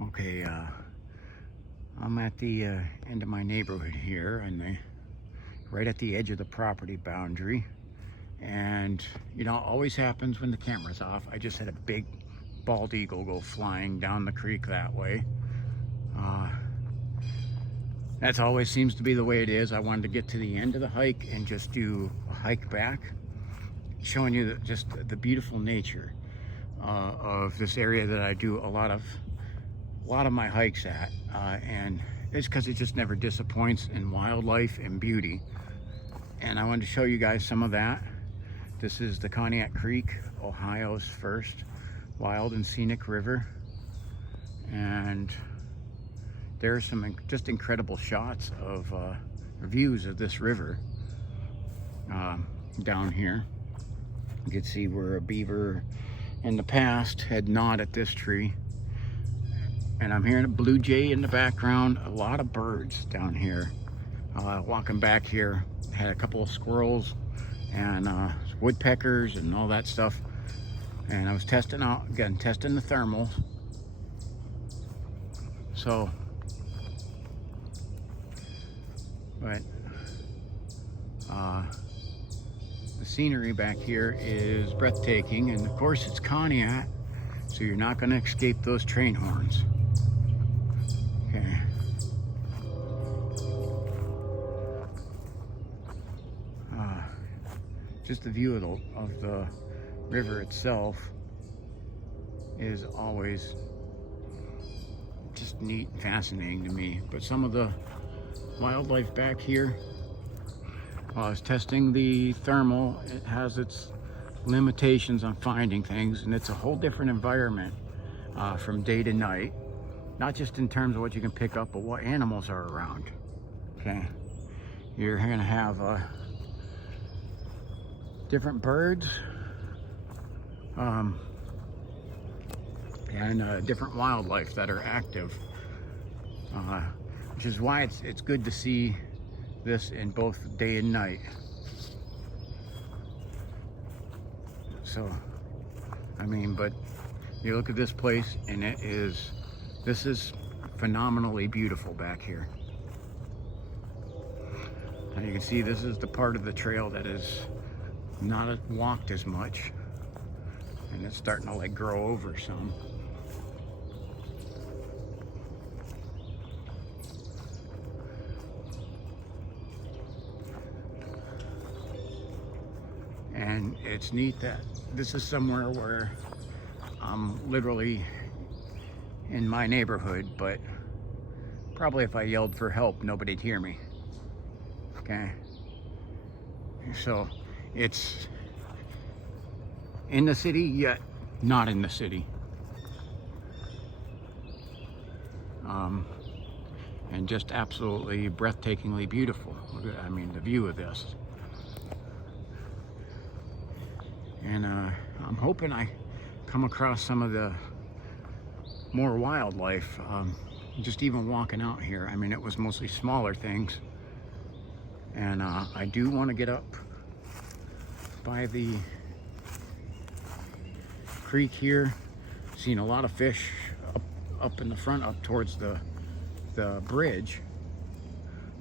Okay, I'm at the end of my neighborhood here, and right at the edge of the property boundary. And you know, it always happens when the camera's off. I just had a big bald eagle go flying down the creek that way. That's always seems to be the way it is. I wanted to get to the end of the hike and just do a hike back, showing you just the beautiful nature of this area that I do a lot of my hikes at, and it's because it just never disappoints in wildlife and beauty. And I wanted to show you guys some of that. This is the Cognac Creek, Ohio's first wild and scenic river, and there's some just incredible shots of views of this river down here. You can see where a beaver in the past had gnawed at this tree. And I'm hearing a blue jay in the background, a lot of birds down here. Walking back here, had a couple of squirrels and woodpeckers and all that stuff. And I was testing the thermals. So, but the scenery back here is breathtaking, and of course it's Cognac, so you're not going to escape those train horns. Okay. Just the view of the river itself is always just neat and fascinating to me. But some of the wildlife back here, while I was testing the thermal, it has its limitations on finding things, and it's a whole different environment from day to night. Not just in terms of what you can pick up, but what animals are around. Okay, you're gonna have different birds and different wildlife that are active, which is why it's good to see this in both day and night. So, I mean, but you look at this place, and this is phenomenally beautiful back here. And you can see this is the part of the trail that is not walked as much, and it's starting to like grow over some. And it's neat that this is somewhere where I'm literally in my neighborhood, but probably if I yelled for help, nobody'd hear me. Okay, so it's in the city, yet not in the city. And just absolutely breathtakingly beautiful. I mean, the view of this. And I'm hoping I come across some of the more wildlife, just even walking out here. I mean, it was mostly smaller things. And I do want to get up by the creek here. Seen a lot of fish up in the front, up towards the bridge.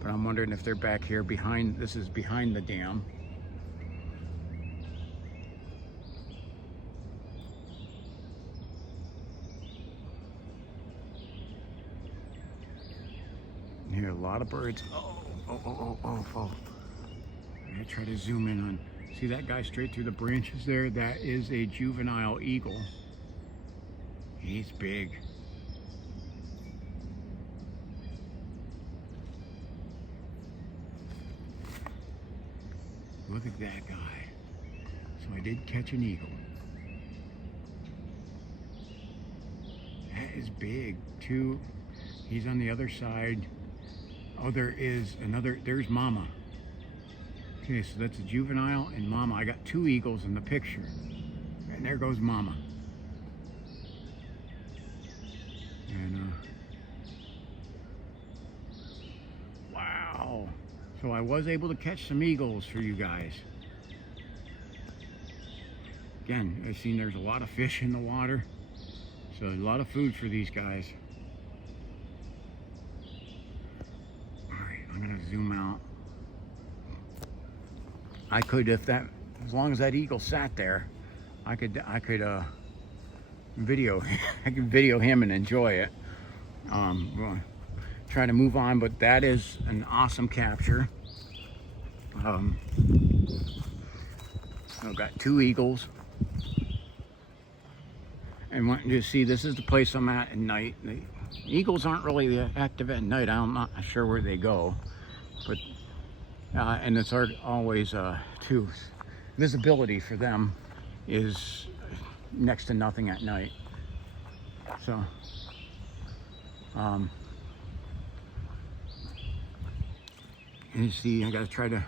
But I'm wondering if they're back here behind, this is behind the dam. Here, a lot of birds. Oh. I'm gonna try to zoom in on. See that guy straight through the branches there? That is a juvenile eagle. He's big. Look at that guy. So I did catch an eagle. That is big too. He's on the other side. Oh, there is another, there's Mama. Okay, so that's a juvenile and Mama. I got two eagles in the picture. And there goes Mama. And, wow. So I was able to catch some eagles for you guys. Again, I've seen there's a lot of fish in the water. So a lot of food for these guys. I'm gonna zoom out. I could, if that, as long as that eagle sat there, I could video, I could video him and enjoy it. We'll try to move on, but that is an awesome capture. I've got 2 eagles. And what you see, this is the place I'm at night. The eagles aren't really active at night. I'm not sure where they go, but and it's always too, visibility for them is next to nothing at night. So and you see, I gotta try to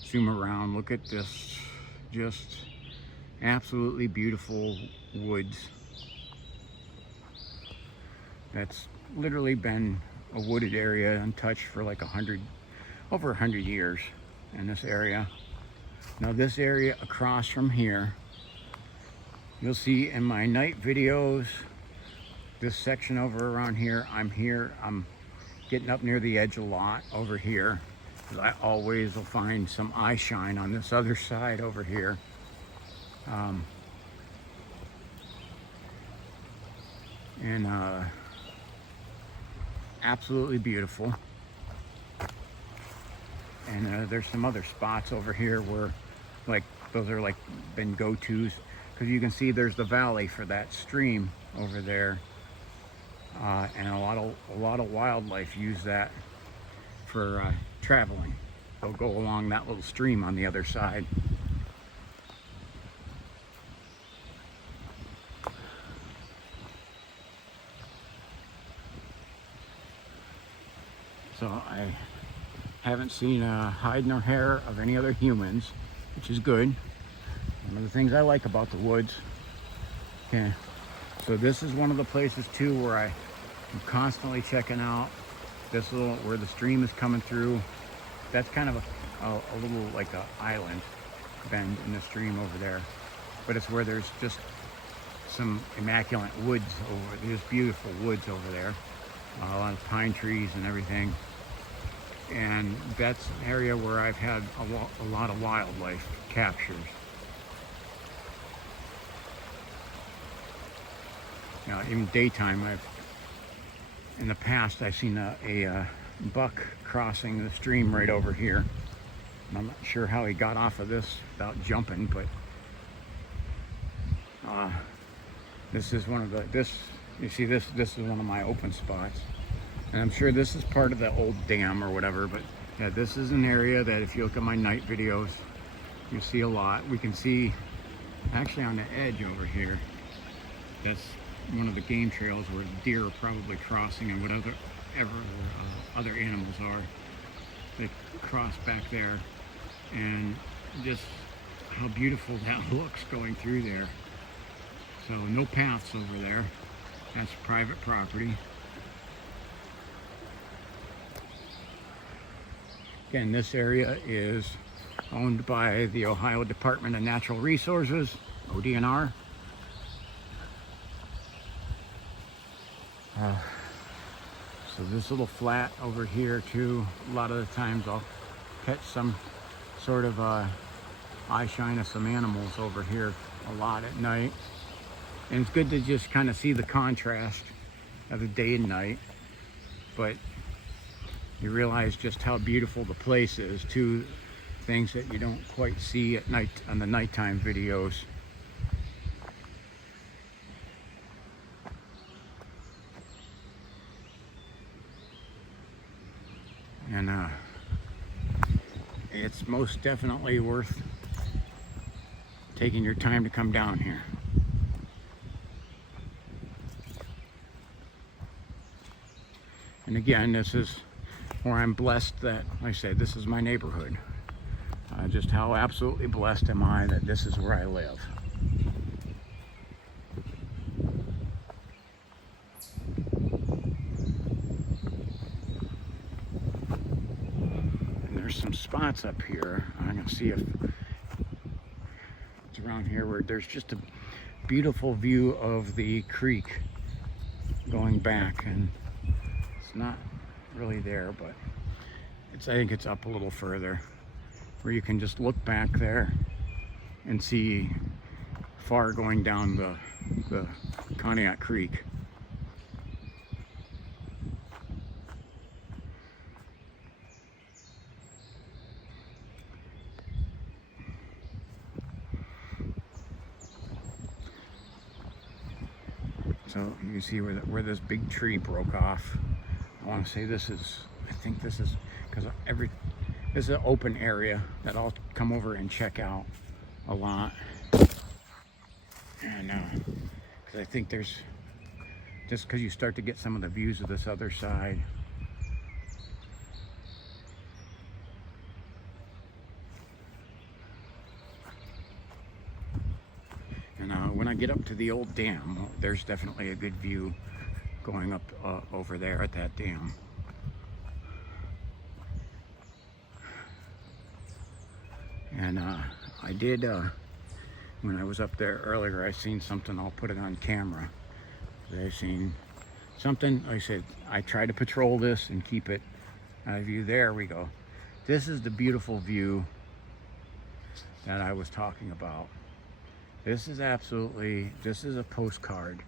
zoom around. Look at this, just absolutely beautiful woods. That's literally been a wooded area untouched for like over 100 years in this area. Now this area across from here, you'll see in my night videos, this section over around here, I'm getting up near the edge a lot over here, because I always will find some eye shine on this other side over here. Absolutely beautiful. And there's some other spots over here where, like, those are like been go-tos, because you can see there's the valley for that stream over there, and a lot of wildlife use that for traveling. They'll go along that little stream on the other side. So I haven't seen a hide nor hair of any other humans, which is good. One of the things I like about the woods. Okay, so this is one of the places too where I'm constantly checking out this little, where the stream is coming through. That's kind of a little like a island bend in the stream over there, but it's where there's just some immaculate woods over, there's beautiful woods over there, a lot of pine trees and everything. And that's an area where I've had a lot of wildlife captures. You know, even daytime, in the past I've seen a buck crossing the stream right over here. And I'm not sure how he got off of this without jumping, but this is one of the, you see this is one of my open spots. And I'm sure this is part of the old dam or whatever, but yeah, this is an area that if you look at my night videos, you see a lot. We can see actually on the edge over here, that's one of the game trails where deer are probably crossing, and whatever other animals are. They cross back there, and just how beautiful that looks going through there. So no paths over there. That's private property. Again, this area is owned by the Ohio Department of Natural Resources, ODNR. So this little flat over here too, a lot of the times I'll catch some sort of eye shine of some animals over here a lot at night. And it's good to just kind of see the contrast of the day and night, but you realize just how beautiful the place is too, things that you don't quite see at night on the nighttime videos. And it's most definitely worth taking your time to come down here. And again, this is where I'm blessed that, like I said, this is my neighborhood. Just how absolutely blessed am I that this is where I live. And there's some spots up here. I'm gonna see if it's around here where there's just a beautiful view of the creek going back, and it's not really there, but I think it's up a little further, where you can just look back there and see far going down the Conneaut Creek. So you see where this big tree broke off. I want to say this is, I think this is, because this is an open area that I'll come over and check out a lot. And because I think there's, just because you start to get some of the views of this other side. And when I get up to the old dam, there's definitely a good view going up over there at that dam. And I did, when I was up there earlier, I seen something. I'll put it on camera. I seen something. I said, I try to patrol this and keep it out of view. There we go. This is the beautiful view that I was talking about. This is absolutely, this is a postcard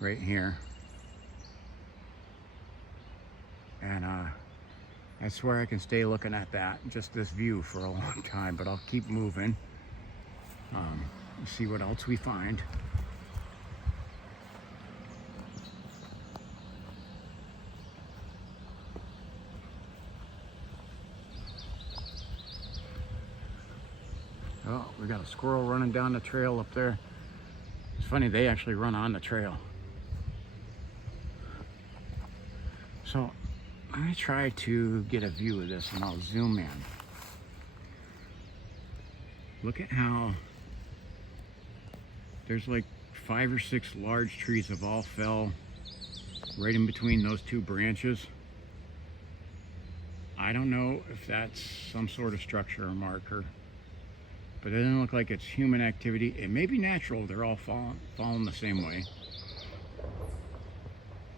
right here. And I swear I can stay looking at that, just this view, for a long time, but I'll keep moving. See what else we find. Oh, we got a squirrel running down the trail up there. It's funny, they actually run on the trail. So I try to get a view of this, and I'll zoom in. Look at how there's like 5 or 6 large trees have all fell right in between those two branches. I don't know if that's some sort of structure or marker, but it doesn't look like it's human activity. It may be natural, they're all falling the same way.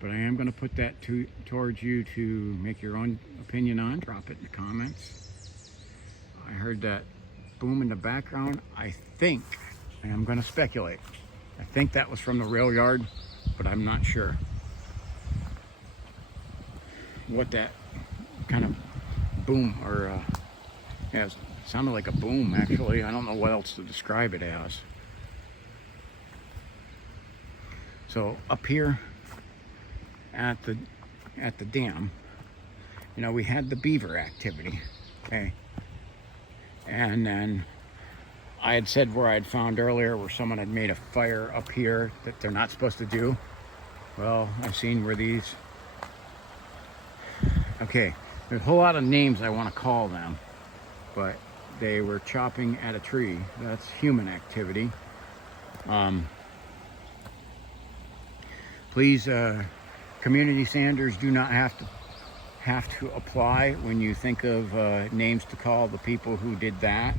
But I am going to put that towards you to make your own opinion on. Drop it in the comments. I heard that boom in the background. I think, and I'm going to speculate, I think that was from the rail yard, but I'm not sure what that kind of boom, or yeah, it sounded like a boom actually. I don't know what else to describe it as. So up here at the dam, you know, we had the beaver activity, okay, and then I had said where I'd found earlier where someone had made a fire up here that they're not supposed to do. Well, I've seen where these, okay, there's a whole lot of names I want to call them, but they were chopping at a tree. That's human activity. Please, community standards do not have to apply when you think of names to call the people who did that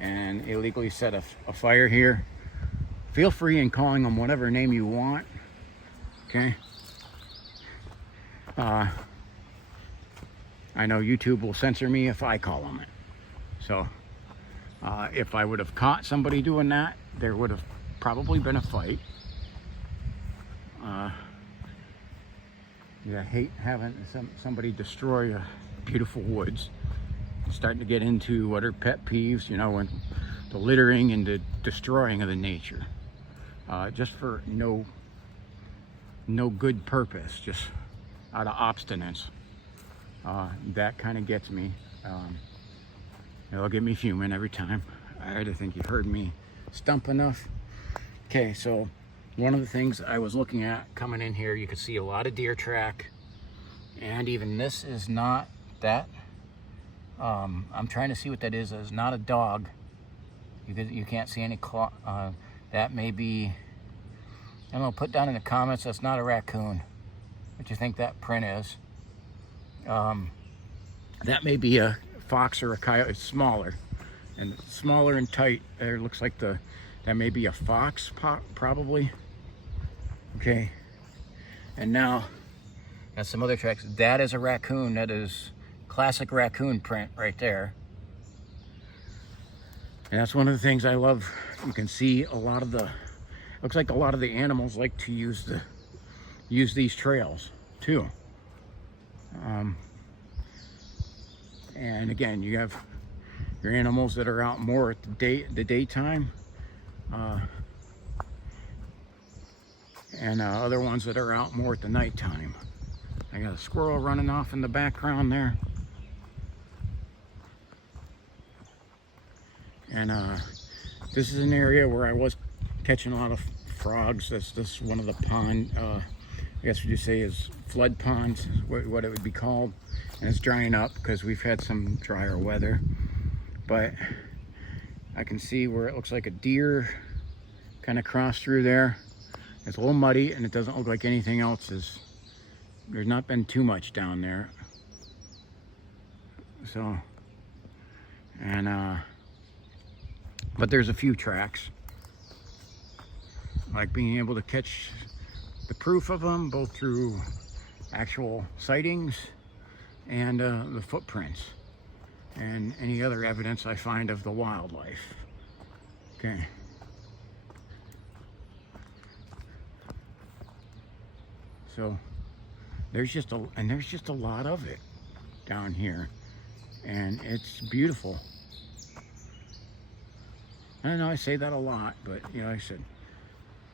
and illegally set a fire here. Feel free in calling them whatever name you want, okay? I know YouTube will censor me if I call them it. So if I would have caught somebody doing that, there would have probably been a fight. Yeah, I hate having somebody destroy beautiful woods. I'm starting to get into what are pet peeves, you know, and the littering and the destroying of the nature, just for no good purpose, just out of obstinance. That kind of gets me. It'll get me fuming every time. I think you've heard me stump enough. Okay, so one of the things I was looking at coming in here, you could see a lot of deer track, and even this is not that. I'm trying to see what that is. It's not a dog. You can't see any claw. That may be, I don't know, put down in the comments, that's not a raccoon. What you think that print is. That may be a fox or a coyote. It's smaller and tight. There looks like that may be a fox, probably. Okay, and now that's some other tracks. That is a raccoon that is classic raccoon print right there. And that's one of the things I love. You can see a lot of the, looks like a lot of the animals like to use these trails too. And again, you have your animals that are out more at the daytime, and other ones that are out more at the nighttime. I got a squirrel running off in the background there. And this is an area where I was catching a lot of frogs. This one of the pond, I guess what you say is flood ponds, what it would be called. And it's drying up because we've had some drier weather. But I can see where it looks like a deer kind of crossed through there. It's a little muddy and it doesn't look like anything else is, there's not been too much down there. So, and but there's a few tracks. Like being able to catch the proof of them, both through actual sightings and the footprints and any other evidence I find of the wildlife. Okay. So there's just a lot of it down here, and it's beautiful. I know I say that a lot, but you know, like I said,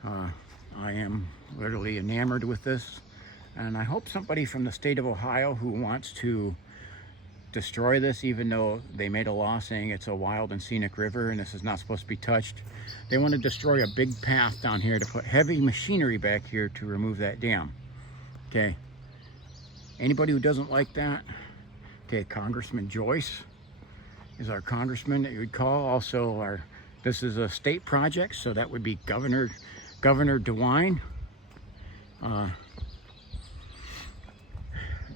I am literally enamored with this, and I hope somebody from the state of Ohio who wants to destroy this, even though they made a law saying it's a wild and scenic river and this is not supposed to be touched, they want to destroy a big path down here to put heavy machinery back here to remove that dam. Okay, anybody who doesn't like that, okay, Congressman Joyce is our congressman that you would call. Also, this is a state project, so that would be Governor DeWine.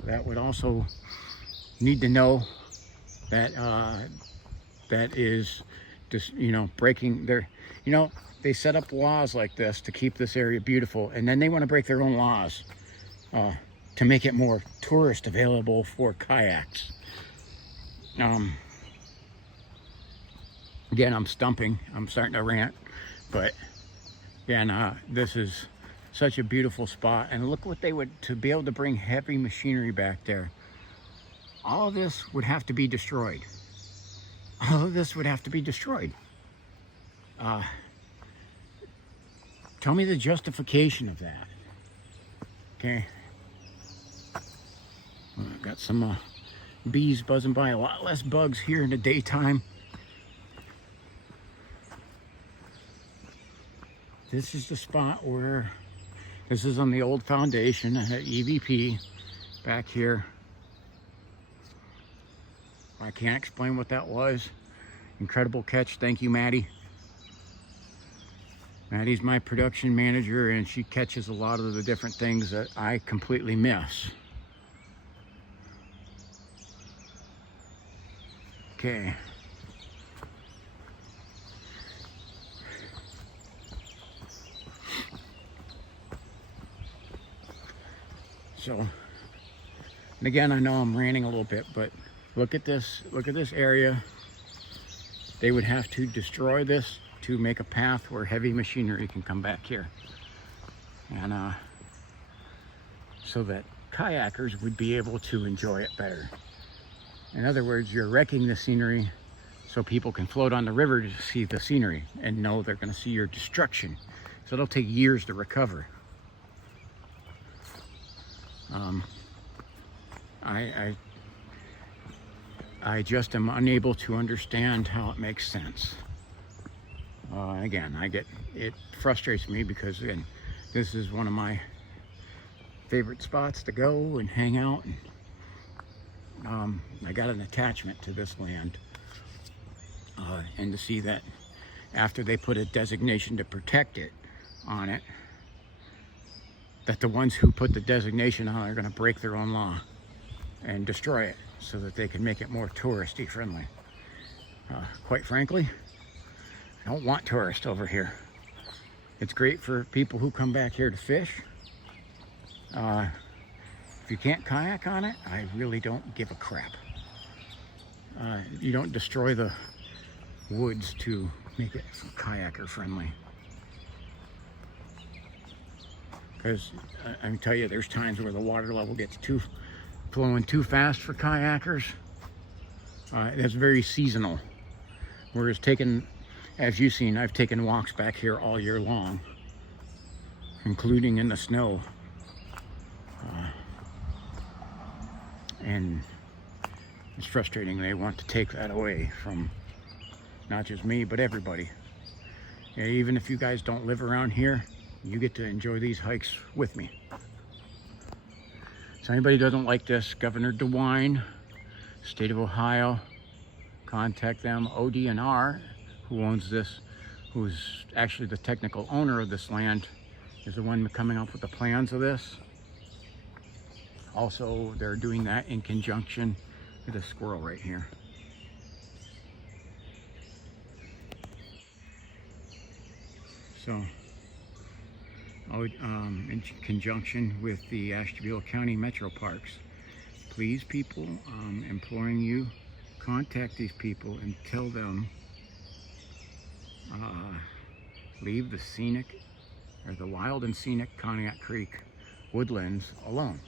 That would also need to know that that is just, you know, breaking their, you know, they set up laws like this to keep this area beautiful, and then they want to break their own laws to make it more tourist available for kayaks. Again, I'm starting to rant, but again, this is such a beautiful spot, and look what they would, to be able to bring heavy machinery back there. All of this would have to be destroyed. All of this would have to be destroyed. Tell me the justification of that. Okay. Got some bees buzzing by, a lot less bugs here in the daytime. This is the spot where, this is on the old foundation at EVP back here. I can't explain what that was. Incredible catch. Thank you, Maddie. Maddie's my production manager, and she catches a lot of the different things that I completely miss. Okay. So, and again, I know I'm ranting a little bit, but look at this area. They would have to destroy this to make a path where heavy machinery can come back here. And so that kayakers would be able to enjoy it better. In other words, you're wrecking the scenery so people can float on the river to see the scenery and know they're going to see your destruction. So it'll take years to recover. I just am unable to understand how it makes sense. Again, it frustrates me because, again, this is one of my favorite spots to go and hang out. And, I got an attachment to this land, and to see that after they put a designation to protect it on it, that the ones who put the designation on are going to break their own law and destroy it so that they can make it more touristy friendly. Quite frankly, I don't want tourists over here. It's great for people who come back here to fish. If you can't kayak on it, I really don't give a crap. you don't destroy the woods to make it kayaker friendly. Because I can tell you, there's times where the water level gets flowing too fast for kayakers. That's very seasonal. Whereas as you've seen, I've taken walks back here all year long, including in the snow. And it's frustrating. They want to take that away from not just me, but everybody. Yeah, even if you guys don't live around here, you get to enjoy these hikes with me. So anybody who doesn't like this, Governor DeWine, State of Ohio, contact them. ODNR, who owns this, who's actually the technical owner of this land, is the one coming up with the plans of this. Also, they're doing that in conjunction with a squirrel right here. So, in conjunction with the Ashtabula County Metro Parks, please, people, imploring you, contact these people and tell them leave the scenic, or the wild and scenic Conneaut Creek woodlands alone.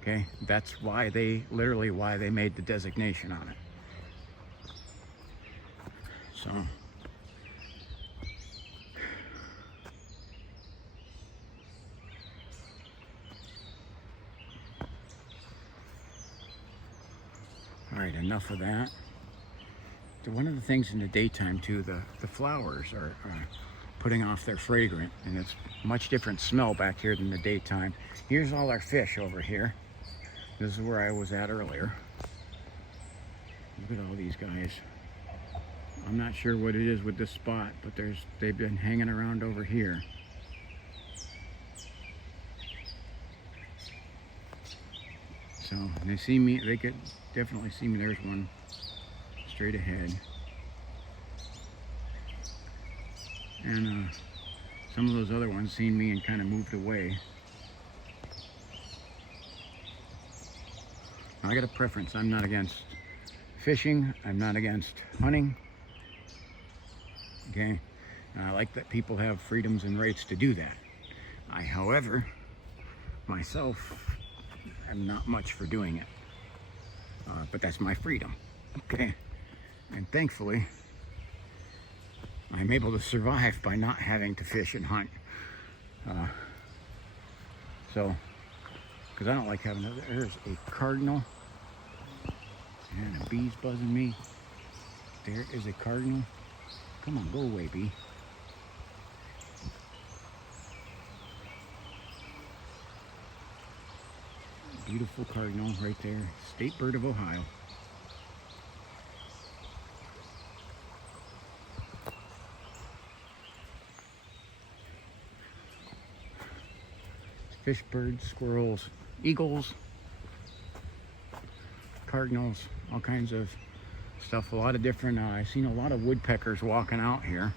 Okay, that's why literally why they made the designation on it. So, all right, enough of that. So one of the things in the daytime too, the flowers are putting off their fragrance, and it's much different smell back here than the daytime. Here's all our fish over here. This is where I was at earlier. Look at all these guys. I'm not sure what it is with this spot, but they've been hanging around over here. So they see me, they could definitely see me. There's one straight ahead. And some of those other ones seen me and kind of moved away. I got a preference. I'm not against fishing. I'm not against hunting. Okay? And I like that people have freedoms and rights to do that. I, however, myself, am not much for doing it. But that's my freedom. Okay? And thankfully, I'm able to survive by not having to fish and hunt. Because I don't like having there's a cardinal. And a bee's buzzing me. There is a cardinal. Come on, go away, bee. Beautiful cardinal right there. State bird of Ohio. Fish, birds, squirrels, eagles, cardinals, all kinds of stuff. A lot of different, I've seen a lot of woodpeckers walking out here.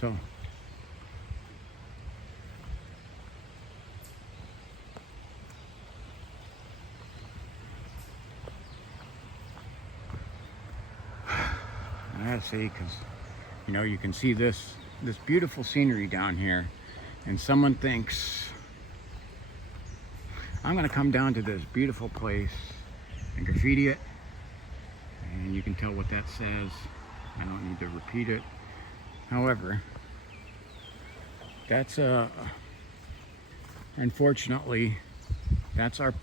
So, I gotta say, because you know, you can see this beautiful scenery down here, and someone thinks I'm gonna come down to this beautiful place and graffiti it, and you can tell what that says. I don't need to repeat it. However, that's unfortunately, that's our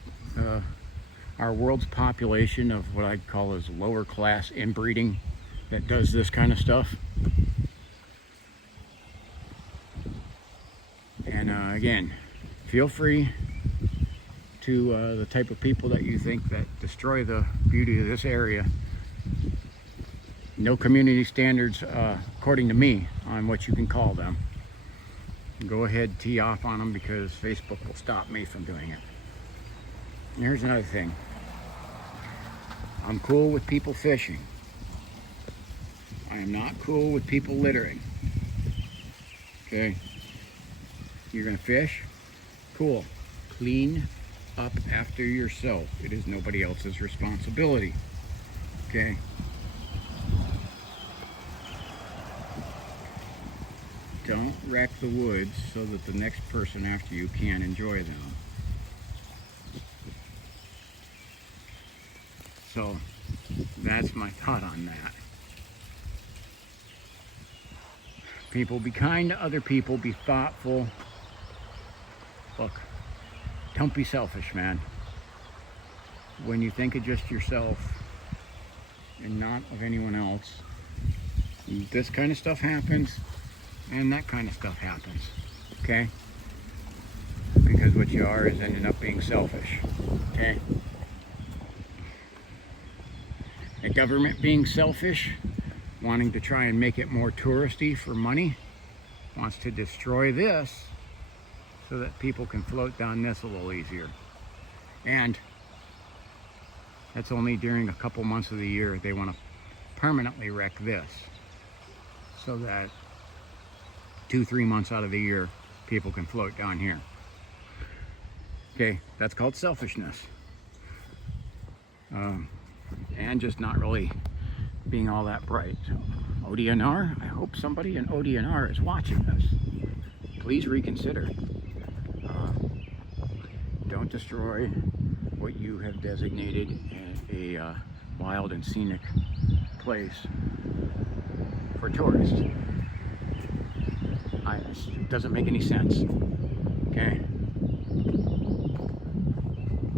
world's population of what I'd call as lower class inbreeding that does this kind of stuff. And again, feel free to the type of people that you think that destroy the beauty of this area. No community standards, according to me, on what you can call them. Go ahead, tee off on them, because Facebook will stop me from doing it. And here's another thing. I'm cool with people fishing. I am not cool with people littering. Okay, you're gonna fish? Cool. Clean up after yourself. It is nobody else's responsibility. Okay? Don't wreck the woods so that the next person after you can't enjoy them. So that's my thought on that. People, be kind to other people, be thoughtful. Look, don't be selfish, man. When you think of just yourself and not of anyone else, this kind of stuff happens and that kind of stuff happens, okay? Because what you are is ending up being selfish, okay? The government being selfish, wanting to try and make it more touristy for money, wants to destroy this so that people can float down this a little easier. And that's only during a couple months of the year. They want to permanently wreck this so that 2-3 months out of the year people can float down here. Okay, that's called selfishness. And just not really being all that bright. So, ODNR, I hope somebody in ODNR is watching this. Please reconsider. Don't destroy what you have designated as a wild and scenic place for tourists. It doesn't make any sense. Okay?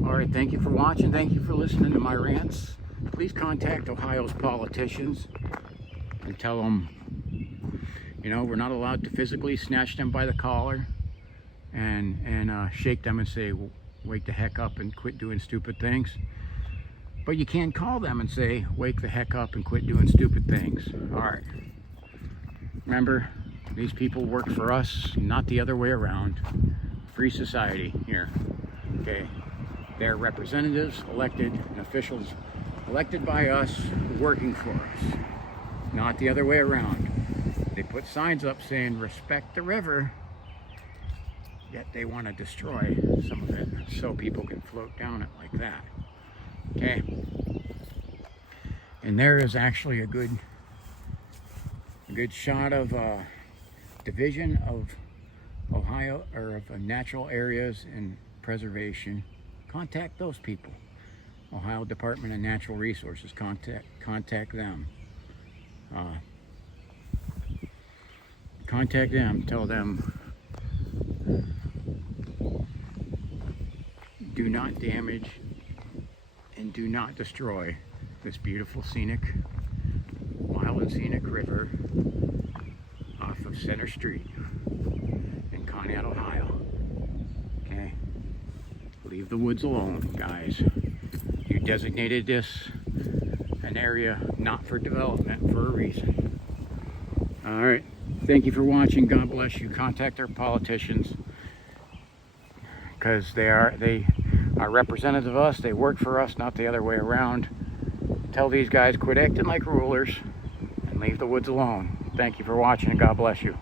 Alright, thank you for watching. Thank you for listening to my rants. Please contact Ohio's politicians and tell them, you know, we're not allowed to physically snatch them by the collar and shake them and say, wake the heck up and quit doing stupid things. But you can call them and say, wake the heck up and quit doing stupid things. Alright. Remember, these people work for us, not the other way around. Free society here. Okay? They're representatives, elected, and officials elected by us, working for us. Not the other way around. They put signs up saying, respect the river, yet they want to destroy some of it so people can float down it like that. Okay? And there is actually a good shot of division of Ohio, or of natural areas and preservation. Contact those people. Ohio Department of Natural Resources, contact them. Contact them, tell them, do not damage and do not destroy this beautiful scenic, wild and scenic river off of Center Street in Conneaut, Ohio. Okay? Leave the woods alone, guys. You designated this an area not for development for a reason. Alright, thank you for watching. God bless you. Contact our politicians, because they are representatives of us. They work for us, not the other way around. Tell these guys quit acting like rulers and leave the woods alone. Thank you for watching, and God bless you.